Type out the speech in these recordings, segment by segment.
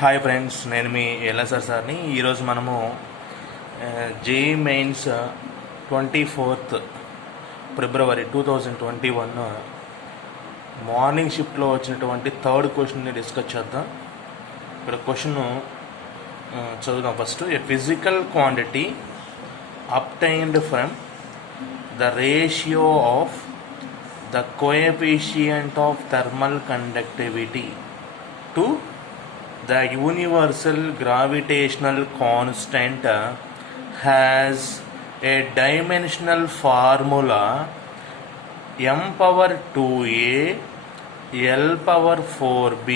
Hi friends, నేను మీ LSR సార్ని. ఈరోజు మనము జేఈ మెయిన్స్ 24th ఫిబ్రవరి 2021 మార్నింగ్ షిఫ్ట్లో వచ్చినటువంటి థర్డ్ క్వశ్చన్ని డిస్కస్ చేద్దాం. ఇక్కడ క్వశ్చన్ చదువుదాం. First, A physical quantity obtained from the ratio of the coefficient of thermal conductivity to the universal gravitational constant has a dimensional formula m power 2a l power 4b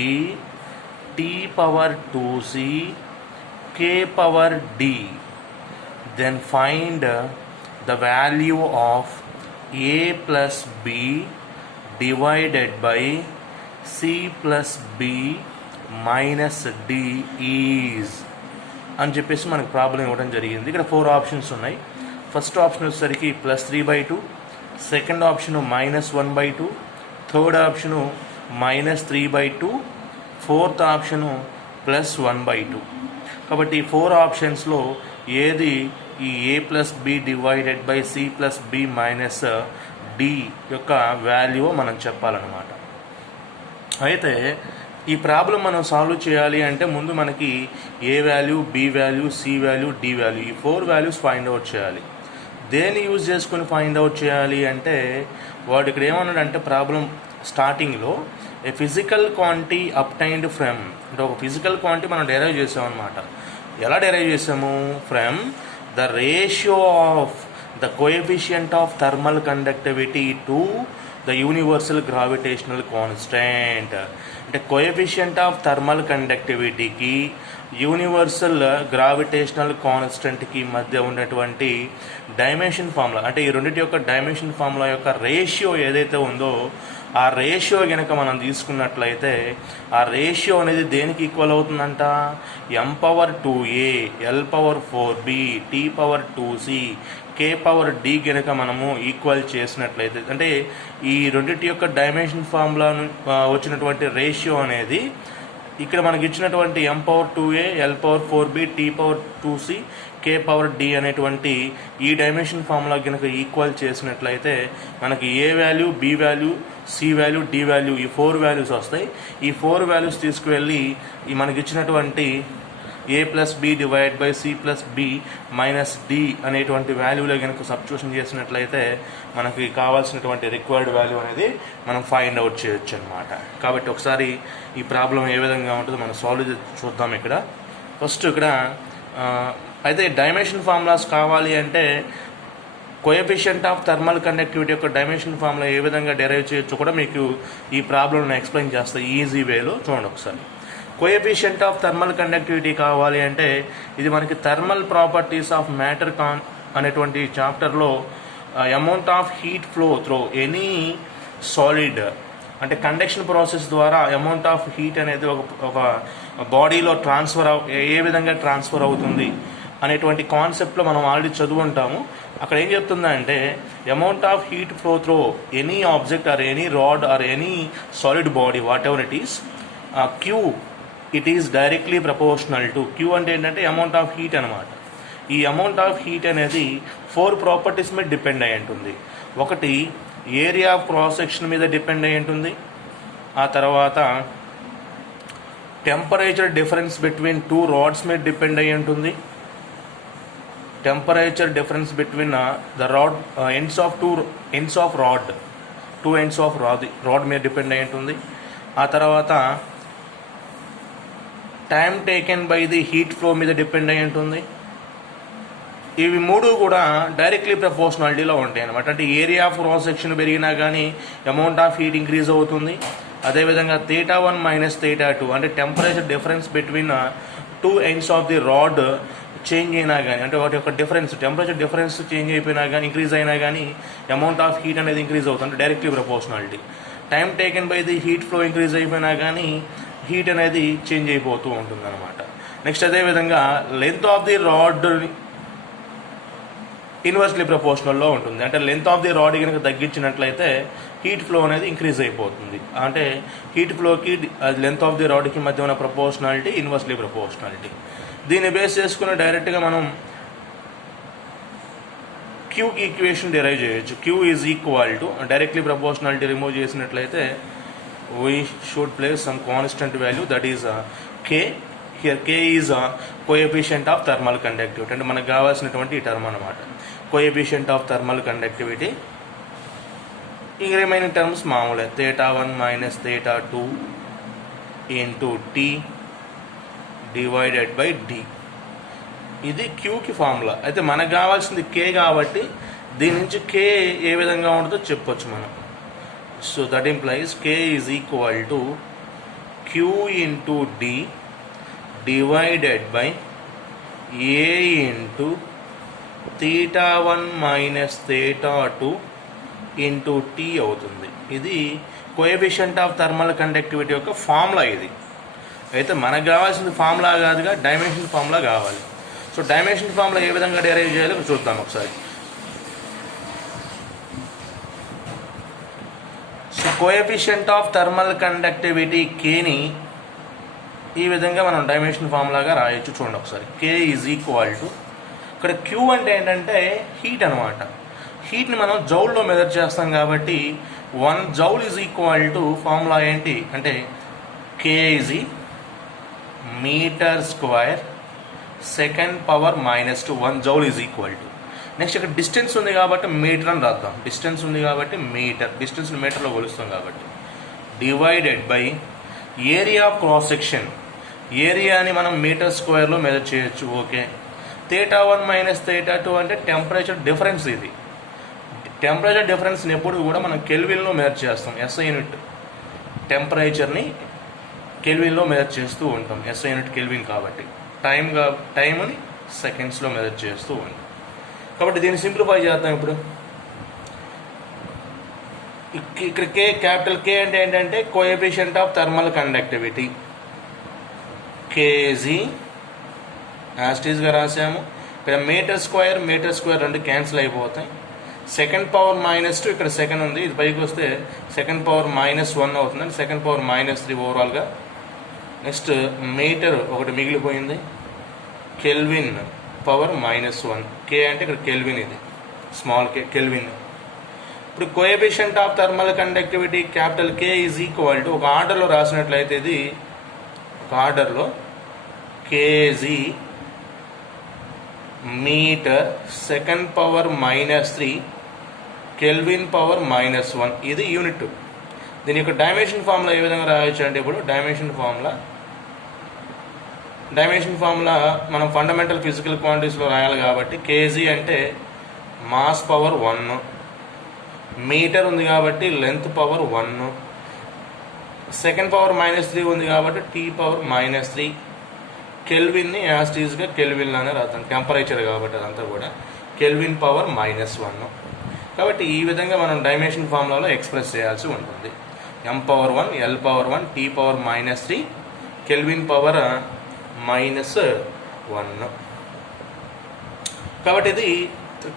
t power 2c k power d. Then find the value of a plus b divided by c plus b minus D is అని చెప్పేసి మనకు problem ఇవ్వడం జరిగింది. ఇక్కడ 4 options ఉన్నాయి. First option వచ్చేసరికి +3/2, second option -1/2, third option -3/2, fourth option +1/2. కాబట్టి 4 ఆప్షన్స్లో ఏది ఈ a plus B divided by C plus B minus D యొక్క వాల్యూ మనం చెప్పాలన్నమాట. అయితే ఈ ప్రాబ్లం మనం సాల్వ్ చేయాలి అంటే ముందు మనకి A value, B value, C value, D value, ఈ 4 వాల్యూస్ ఫైండ్ అవుట్ చేయాలి. దేన్ని యూజ్ చేసుకొని ఫైండ్ అవుట్ చేయాలి అంటే వాడు ఇక్కడ ఏమన్నాడంటే ప్రాబ్లం స్టార్టింగ్లో ఏ ఫిజికల్ క్వాంటిటీ అబ్టైన్డ్ ఫ్రమ్, అంటే ఒక ఫిజికల్ క్వాంటిటీ మనం డెరైవ్ చేసామన్నమాట. ఎలా డెరైవ్ చేసాము? From the ratio of the coefficient of thermal conductivity to the universal gravitational constant. అంటే కోఎఫిషియంట్ ఆఫ్ థర్మల్ కండక్టివిటీకి యూనివర్సల్ గ్రావిటేషనల్ కాన్స్టెంట్కి మధ్య ఉన్నటువంటి డైమెన్షన్ ఫార్ములా, అంటే ఈ రెండింటి యొక్క డైమెన్షన్ ఫార్ములా యొక్క రేషియో ఏదైతే ఉందో ఆ రేషియో కనుక మనం తీసుకున్నట్లయితే ఆ రేషియో అనేది దేనికి ఈక్వల్ అవుతుందంట? m power 2a l power 4b t power 2c k power d కనుక మనము ఈక్వల్ చేసినట్లయితే, అంటే ఈ రెండింటి యొక్క డైమెన్షన్ ఫార్ములా వచ్చినటువంటి రేషియో అనేది ఇక్కడ మనకి ఇచ్చినటువంటి m power 2a l power 4b t power 2c k power d అనేటువంటి ఈ డైమెన్షన్ ఫార్ములా కనుక ఈక్వల్ చేసినట్లయితే మనకి A value, B value, C value, D value, ఈ 4 వాల్యూస్ వస్తాయి. ఈ 4 వాల్యూస్ తీసుకువెళ్ళి ఈ మనకి ఇచ్చినటువంటి A plus B divide by C plus B minus D అనేటువంటి వాల్యూలో కనుక సబ్స్టిట్యూషన్ చేసినట్లయితే మనకి కావాల్సినటువంటి రిక్వైర్డ్ వాల్యూ అనేది మనం ఫైండ్ అవుట్ చేయొచ్చు అనమాట. కాబట్టి ఒకసారి ఈ ప్రాబ్లం ఏ విధంగా ఉంటుందో మనం సాల్వ్ చూద్దాం. ఇక్కడ ఫస్ట్ ఇక్కడ అయితే డైమెన్షన్ ఫార్ములాస్ కావాలి అంటే కోఎఫిషియంట్ ఆఫ్ థర్మల్ కండక్టివిటీ యొక్క డైమెన్షన్ ఫార్ములా ఏ విధంగా డెరైవ్ చేయొచ్చు కూడా మీకు ఈ ప్రాబ్లం ఎక్స్ప్లెయిన్ చేస్తాను ఈజీ వేలో. చూడండి ఒకసారి. కోఎఫిషియంట్ ఆఫ్ థర్మల్ కండక్టివిటీ కావాలి అంటే ఇది మనకి థర్మల్ ప్రాపర్టీస్ ఆఫ్ మ్యాటర్ అనేటువంటి చాప్టర్లో amount of heat flow through any solid, అంటే కండక్షన్ ప్రాసెస్ ద్వారా అమౌంట్ ఆఫ్ హీట్ అనేది ఒక బాడీలో ట్రాన్స్ఫర్ ఏ విధంగా ట్రాన్స్ఫర్ అవుతుంది అనేటువంటి కాన్సెప్ట్లో మనం ఆల్రెడీ చదువుంటాము. అక్కడ ఏం చెప్తుందంటే amount of heat flow through any object or any rod or any solid body whatever it is, Q it is directly proportional to, Q అంటే ఏంటంటే అమౌంట్ ఆఫ్ హీట్ అనమాట. ఈ అమౌంట్ ఆఫ్ హీట్ అనేది 4 properties మీద depend అయి ఉంటుంది. ఒకటి area of cross section మీద డిపెండ్ అయి ఉంటుంది. ఆ తర్వాత టెంపరేచర్ డిఫరెన్స్ బిట్వీన్ 2 రాడ్స్ మీద డిపెండ్ అయి ఉంటుంది. Temperature difference between the rod two ends of rod మీద డిపెండ్ అయి ఉంటుంది. ఆ తర్వాత time taken by the heat flow మీద డిపెండ్ అయి ఉంటుంది. ఇవి 3 కూడా డైరెక్ట్లీ ప్రపోర్షనాలిటీలో ఉంటాయి అనమాట. అంటే ఏరియా ఆఫ్ క్రాస్ సెక్షన్ పెరిగినా కానీ అమౌంట్ ఆఫ్ హీట్ ఇంక్రీజ్ అవుతుంది. అదేవిధంగా θ1 మైనస్ θ2 అంటే temperature difference between 2 ends of the rod change అయినా కానీ, అంటే వాటి యొక్క డిఫరెన్స్ టెంపరేచర్ డిఫరెన్స్ చేంజ్ అయిపోయినా కానీ ఇంక్రీజ్ అయినా కానీ అమౌంట్ ఆఫ్ హీట్ అనేది ఇంక్రీజ్ అవుతుంది, directly proportionality. Time taken by the heat flow increase అయిపోయినా కానీ హీట్ అనేది చేంజ్ అయిపోతూ ఉంటుంది అనమాట. నెక్స్ట్ అదేవిధంగా length of the rod inversely ప్రపోర్షనల్లో ఉంటుంది. అంటే లెంత్ ఆఫ్ ది రాడ్ కనుక తగ్గించినట్లయితే హీట్ ఫ్లో అనేది ఇంక్రీజ్ అయిపోతుంది. అంటే హీట్ ఫ్లోకి లెంత్ ఆఫ్ ది రాడ్కి మధ్య ఉన్న ప్రపోర్షనాలిటీ ఇన్వర్స్లీ ప్రపోర్షనాలిటీ. దీన్ని బేస్ చేసుకుని డైరెక్ట్గా మనం క్యూకి ఈక్వేషన్ డిరైవ్ చేయొచ్చు. Q is equal to directly proportionality remove చేసినట్లయితే we should place some constant value, that is K. Here K is coefficient of thermal conductivity. అంటే మనకు కావాల్సినటువంటి ఈ టర్మ్ అనమాట, కోఎఫిషియంట్ ఆఫ్ థర్మల్ కండక్టివిటీ. ఈ రిమైనింగ్ టర్మ్స్ మామూలే, θ1 minus θ2 into T divided by D. ఇది క్యూకి ఫార్ములా. అయితే మనకు కావాల్సింది కే కాబట్టి దీని నుంచి కే ఏ విధంగా ఉంటుందో చెప్పొచ్చు మనం. So that implies K is equal to Q into D divided by A into θ1 minus θ2 into T అవుతుంది. ఇది కోఎఫిషియంట్ ఆఫ్ థర్మల్ కండక్టివిటీ యొక్క ఫార్ములా ఇది. అయితే మనకు కావాల్సింది ఫార్ములా కాదుగా, డైమెన్షన్ ఫార్ములా కావాలి. సో డైమెన్షన్ ఫార్ములా ఏ విధంగా డెరైవ్ చేయాలో చూద్దాం ఒకసారి. So coefficient of thermal conductivity కేని ఈ విధంగా మనం డైమెన్షన్ ఫార్ములాగా రాయొచ్చు. చూడండి ఒకసారి. కే ఈజ్ ఈక్వల్ టు, ఇక్కడ క్యూ అంటే ఏంటంటే హీట్ అనమాట. హీట్ని మనం జౌల్లో మెజర్ చేస్తాం కాబట్టి 1 joule is equal to formula ఏంటి అంటే KG metre square second power minus 1 joule is equal to. Next ఇక్కడ డిస్టెన్స్ ఉంది కాబట్టి మీటర్ అని రాద్దాం. డిస్టెన్స్ ఉంది కాబట్టి మీటర్, డిస్టెన్స్ని మీటర్లో కొలుస్తాం కాబట్టి divided by area of cross section. ఏరియాని మనం మీటర్ స్క్వేర్లో మెజర్ చేయొచ్చు. ఓకే. θ1 మైనస్ θ2 అంటే టెంపరేచర్ డిఫరెన్స్. ఇది టెంపరేచర్ డిఫరెన్స్ని ఎప్పుడు కూడా మనం కెల్విన్లో మెజర్ చేస్తాం. ఎస్ఐ యూనిట్ టెంపరేచర్ని కెల్విన్లో మెజర్ చేస్తూ ఉంటాం. ఎస్ఐ యూనిట్ కెల్విన్ కాబట్టి టైంని సెకండ్స్లో మెజర్ చేస్తూ ఉంటాం. కాబట్టి దీన్ని సింప్లిఫై చేద్దాం ఇప్పుడు. ఇక్కడ కే, క్యాపిటల్ కే అంటే ఏంటంటే coefficient of thermal conductivity. KG యాస్టీస్గా రాసాము. ఇక్కడ మీటర్ స్క్వేర్ రెండు క్యాన్సిల్ అయిపోతాయి. సెకండ్ పవర్ మైనస్ 2, ఇక్కడ సెకండ్ ఉంది, ఇది పైకి వస్తే సెకండ్ పవర్ మైనస్ 1 అవుతుందండి. సెకండ్ పవర్ మైనస్ 3 ఓవరాల్గా. నెక్స్ట్ మీటర్ ఒకటి మిగిలిపోయింది. Kelvin power minus 1. కే అంటే ఇక్కడ కెల్విన్, ఇది స్మాల్ కే కెల్విన్. ఇప్పుడు coefficient of thermal conductivity capital K is equal to, ఒక ఆర్డర్లో రాసినట్లయితే ఇది ఒక ఆర్డర్లో KG metre second power minus 3 Kelvin power minus 1. ఇది యూనిట్. దీని యొక్క డైమెన్షన్ ఫార్ములా ఏ విధంగా రాయొచ్చు అంటే ఇప్పుడు డైమెన్షన్ ఫార్ములా మనం ఫండమెంటల్ ఫిజికల్ క్వాంటిటీస్లో రాయాలి కాబట్టి కేజీ అంటే మాస్ పవర్ 1, మీటర్ ఉంది కాబట్టి length power 1, second power minus 3 ఉంది కాబట్టి టీ పవర్ మైనస్ 3, కెల్విన్ని యాస్టీస్గా కెల్విన్లోనే రాస్తాం, టెంపరేచర్ కాబట్టి అదంతా కూడా కెల్విన్ పవర్ మైనస్ 1. కాబట్టి ఈ విధంగా మనం డైమెన్షన్ ఫార్ములాలో ఎక్స్ప్రెస్ చేయాల్సి ఉంటుంది. M power 1, L power 1, T power minus 3, Kelvin power minus 1. కాబట్టి ఇది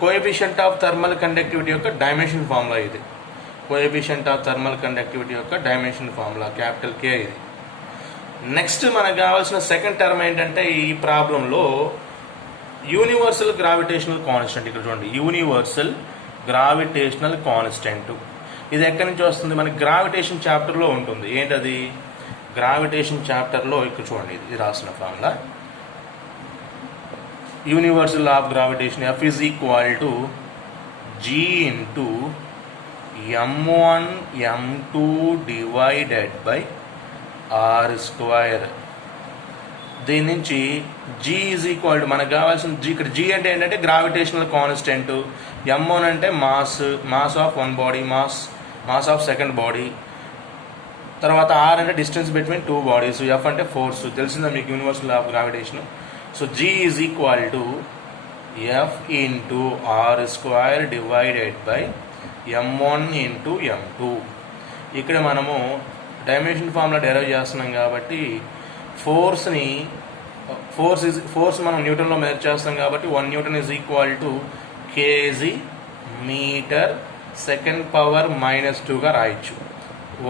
కోఎఫిషియంట్ ఆఫ్ థర్మల్ కండక్టివిటీ యొక్క డైమెన్షన్ ఫార్ములా. ఇది కోఎఫిషియంట్ ఆఫ్ థర్మల్ కండక్టివిటీ యొక్క డైమెన్షన్ ఫార్ములా క్యాపిటల్ కే. ఇది నెక్స్ట్ మనకు కావాల్సిన సెకండ్ టర్మ్ ఏంటంటే ఈ ప్రాబ్లంలో యూనివర్సల్ గ్రావిటేషనల్ కాన్స్టెంట్. ఇక్కడ చూడండి, యూనివర్సల్ గ్రావిటేషనల్ కాన్స్టెంట్. ఇది ఎక్కడి నుంచి వస్తుంది? మనకి గ్రావిటేషన్ చాప్టర్లో ఉంటుంది. ఏంటది? గ్రావిటేషన్ చాప్టర్లో ఇక్కడ చూడండి, ఇది రాసిన formula. Universal of gravitation F is equal to G into M1 M2 divided by R square. దీని నుంచి G ఈజ్ ఈక్వల్ టు మనకు కావాల్సిన G, ఇక్కడ G అంటే ఏంటంటే గ్రావిటేషనల్ కాన్స్టెంట్, M1 అంటే mass of one body, mass of second body, తర్వాత R అంటే distance between two bodies, F అంటే ఫోర్స్. తెలిసిందా మీకు universal of gravitation? So G is equal to F into R square divided by M1 into M2. ఇక్కడ మనము dimension formula derive చేస్తున్నాం కాబట్టి force మనం న్యూటన్లో మెజర్ చేస్తాం కాబట్టి 1 newton is equal to KG metre second power -2గా రాయొచ్చు.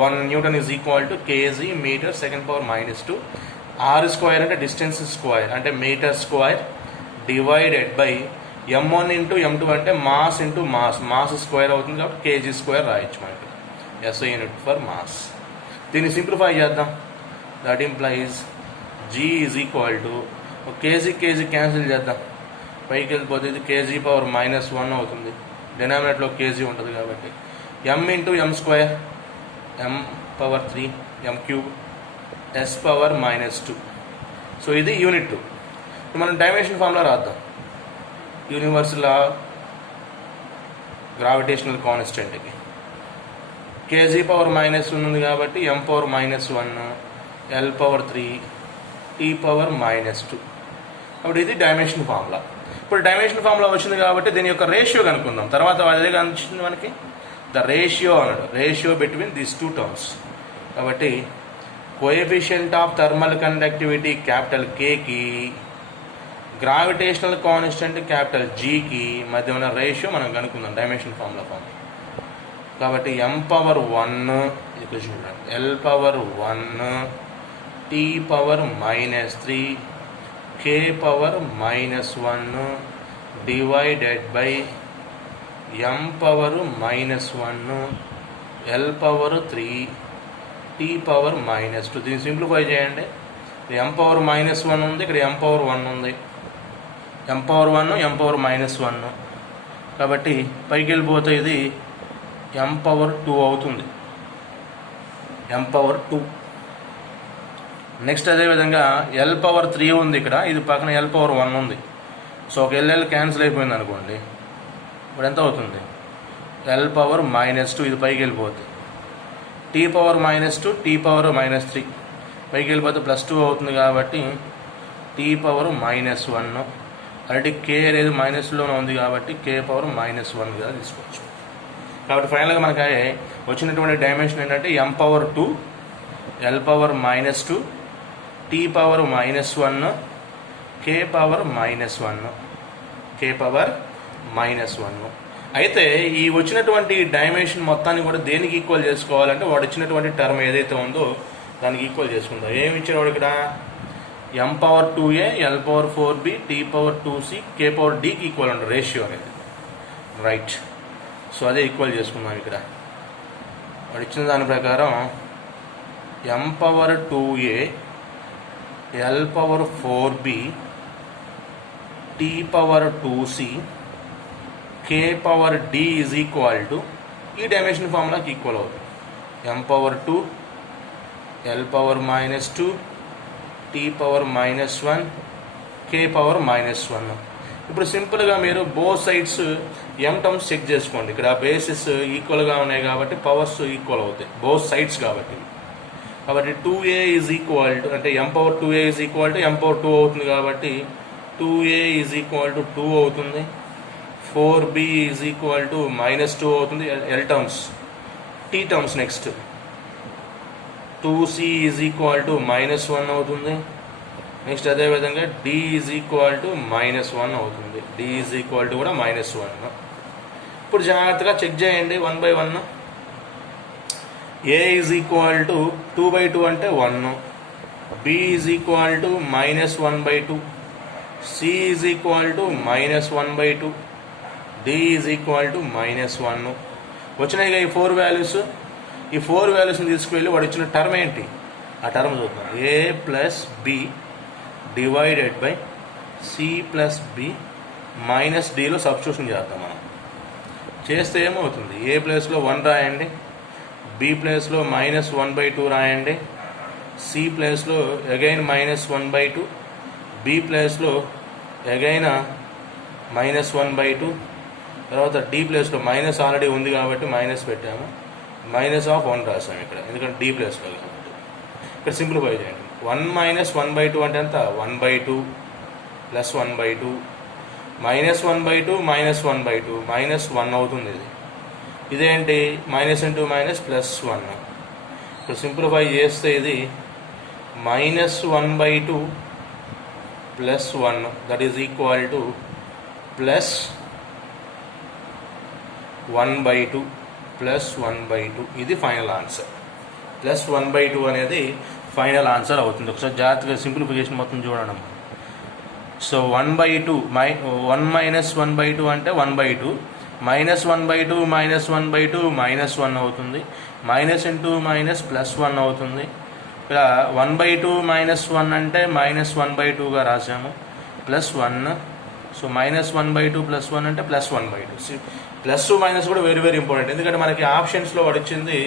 1 newton is equal to KG metre second power -2. R square అంటే డిస్టెన్స్ స్క్వేర్ అంటే metre square divided by m1 into m2 అంటే మాస్ ఇంటూ మాస్ స్క్వేర్ అవుతుంది కాబట్టి KG square రాయొచ్చు మనకి. SI unit for mass. దీన్ని సింప్లిఫై చేద్దాం. That implies G is equal to KG cancel చేద్దాం. పైకి వెళ్ళిపోతే ఇది కేజీ పవర్ -1 అవుతుంది. డినామినేట్లో కేజీ ఉంటుంది కాబట్టి m into m square m power 3 m cube s power -2. So ఇది యూనిట్ 2. మనం డైమెన్షన్ ఫార్ములా రాద్దాం. యూనివర్సల్ గ్రావిటేషనల్ కాన్స్టెంట్కి కేజీ పవర్ -1 ఉంది కాబట్టి m power -1 l power 3 t power -2. అప్పుడు ఇది డైమెన్షన్ ఫార్ములా. ఇప్పుడు డైమెన్షన్ ఫార్ములా వచ్చింది కాబట్టి దీని యొక్క రేషియో కనుక్కుందాం. తర్వాత అదే కనిపించింది మనకి ద రేషియో అన్నాడు. Ratio between these two terms. కాబట్టి coefficient of thermal conductivity capital కేకి గ్రావిటేషనల్ కాన్స్టెంట్ క్యాపిటల్ జీకి మధ్య ఉన్న రేషియో మనం కనుక్కుందాం డైమెన్షన్ ఫార్ములా కాబట్టి m పవర్ 1 ఇక్కడ చూడండి l power 1 t power -3 k power -1 divided by m power -1 l power 3 t power -2. దీన్ని సింప్లిఫై చేయండి. m పవర్ -1 ఉంది, ఇక్కడ m పవర్ 1 ఉంది. m పవర్ 1 m పవర్ -1 కాబట్టి పైకి వెళ్ళిపోతే ఇది m పవర్ 2 అవుతుంది. m power 2. నెక్స్ట్ అదేవిధంగా l పవర్ 3 ఉంది ఇక్కడ, ఇది పక్కన l పవర్ 1 ఉంది. సో ఒక l క్యాన్సిల్ అయిపోయింది అనుకోండి. ఇప్పుడు ఎంత అవుతుంది? l పవర్ -2 ఇది పైకి వెళ్ళిపోతుంది. t పవర్ -2 t పవర్ -3 పైకి వెళ్ళిపోతే +2 అవుతుంది కాబట్టి t పవర్ -1 ఆల్రెడీ k అనేది మైనస్లోనే ఉంది కాబట్టి k పవర్ -1గా తీసుకోవచ్చు. కాబట్టి ఫైనల్గా మనకి వచ్చినటువంటి డైమెన్షన్ ఏంటంటే m power 2 l power -2 t power -1 k power -1 అయితే ఈ వచ్చినటువంటి డైమెన్షన్ మొత్తాన్ని కూడా దేనికి ఈక్వల్ చేసుకోవాలంటే వాడు ఇచ్చినటువంటి టర్మ్ ఏదైతే ఉందో దానికి ఈక్వల్ చేసుకుందాం. ఏమి ఇచ్చేవాడు ఇక్కడ? m power 2a l power 4b t power 2c k power dకి ఈక్వల్ ఉంటుంది రేషియో అనేది. రైట్. సో అదే ఈక్వల్ చేసుకుందాం. ఇక్కడ వాడు ఇచ్చిన దాని ప్రకారం m power 2a l power 4b t power 2c k power d is equal to ఈ డైమెన్షన్ ఫార్ములాకి ఈక్వల్ అవుతుంది. m power 2 l power -2 t power -1 k power -1. ఇప్పుడు సింపుల్గా మీరు both sides m terms check చేసుకోండి. ఇక్కడ బేసిస్ ఈక్వల్గా ఉన్నాయి కాబట్టి పవర్స్ ఈక్వల్ అవుతాయి బోత్ సైడ్స్ కాబట్టి 2a ఈజ్ ఈక్వల్ టు అంటే m power 2a is equal to m power 2 అవుతుంది కాబట్టి 2a ఈజ్ ఈక్వల్ టు 2 అవుతుంది. 4b ఈజ్ ఈక్వల్ టు -2 అవుతుంది l terms. t terms next 2c is equal to -1 అవుతుంది. Next అదేవిధంగా d is equal to -1 అవుతుంది. d is equal to కూడా -1. ఇప్పుడు జాగ్రత్తగా చెక్ చేయండి 1 by 1. a is equal to 2/2 అంటే 1, b is equal to -1/2, c is equal to -1/2, d is equal to -1. వచ్చినాయిగా ఈ 4 values. ఈ 4 వాల్యూస్ని తీసుకువెళ్ళి వాడు ఇచ్చిన టర్మ్ ఏంటి ఆ టర్మ్ చూద్దాం. a plus b divided by c plus b minus dలో సబ్స్టిట్యూషన్ చేద్దాం. మనం చేస్తే ఏమవుతుంది? a ప్లేస్లో 1 రాయండి, b ప్లేస్లో -1/2 రాయండి, c ప్లేస్లో అగైన్ -1/2, b ప్లేస్లో అగైన్ -1/2, తర్వాత d ప్లేస్లో మైనస్ ఆల్రెడీ ఉంది కాబట్టి మైనస్ పెట్టాము, -1 రాసాము ఇక్కడ ఎందుకంటే d ప్లేస్లో కాబట్టి. ఇక్కడ సింప్లిఫై చేయండి. 1 - 1/2 అంటే ఎంత? 1/2 ప్లస్ 1/2 -1/2 -1/2 -1 అవుతుంది. ఇదేంటి? Minus into minus +1. ఇప్పుడు సింప్లిఫై చేస్తే ఇది -1/2 +1 that is equal to 1/2 plus 1/2 ఇది ఫైనల్ ఆన్సర్. ప్లస్ 1/2 అనేది ఫైనల్ ఆన్సర్ అవుతుంది. ఒకసారి జాగ్రత్తగా సింప్లిఫికేషన్ మొత్తం చూడడం. సో 1/2 1 మైనస్ 1/2 అంటే 1/2, మైనస్ 1/2 మైనస్ 1/2 మైనస్ 1 అవుతుంది, మైనస్ ఇంటూ మైనస్ ప్లస్ 1 అవుతుంది. ఇక్కడ 1/2 మైనస్ 1 అంటే మైనస్ 1/2గా రాసాము, ప్లస్ 1. సో మైనస్ 1/2 ప్లస్ 1 అంటే ప్లస్ 1/2. ప్లస్ మైనస్ కూడా వెరీ వెరీ ఇంపార్టెంట్, ఎందుకంటే మనకి ఆప్షన్స్లో వాడు ఇచ్చింది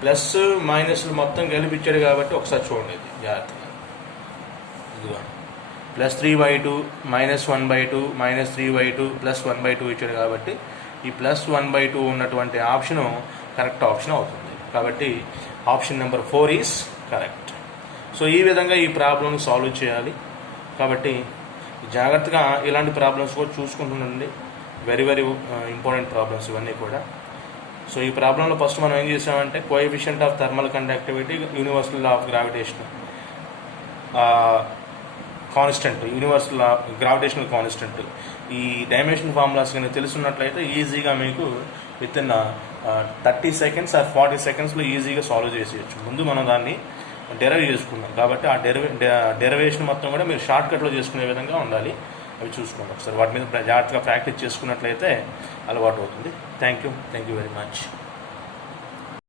ప్లస్ మైనస్లు మొత్తం కలిపిచ్చాడు కాబట్టి ఒకసారి చూడండి ఇది జాగ్రత్తగా. ఇదిగో ప్లస్ 3/2 మైనస్ 1/2 మైనస్ 3/2 ప్లస్ 1/2 ఇచ్చాడు కాబట్టి ఈ ప్లస్ 1/2 ఉన్నటువంటి ఆప్షను కరెక్ట్ ఆప్షన్ అవుతుంది. కాబట్టి option number 4 is correct. So ఈ విధంగా ఈ ప్రాబ్లమ్ సాల్వ్ చేయాలి. కాబట్టి జాగ్రత్తగా ఇలాంటి ప్రాబ్లమ్స్ కూడా చూసుకుంటుండండి. వెరీ వెరీ ఇంపార్టెంట్ ప్రాబ్లమ్స్ ఇవన్నీ కూడా. సో ఈ ప్రాబ్లంలో ఫస్ట్ మనం ఏం చేసామంటే coefficient of thermal conductivity, universal law of gravitation constant, universal law gravitational constant, ఈ డైమెన్షన్ ఫార్ములాస్ కానీ తెలుసున్నట్లయితే ఈజీగా మీకు విత్ ఇన్ 30 సెకండ్స్ ఆర్ 40 సెకండ్స్లో ఈజీగా సాల్వ్ చేసేయచ్చు. ముందు మనం దాన్ని డెరైవ్ చేసుకున్నాం కాబట్టి ఆ డెరివేషన్ మొత్తం కూడా మీరు షార్ట్ కట్లో చేసుకునే విధంగా ఉండాలి. అవి చూసుకోండి ఒకసారి, వాటి మీద జాగ్రత్తగా ప్రాక్టీస్ చేసుకున్నట్లయితే అలవాటు అవుతుంది. Thank you very much.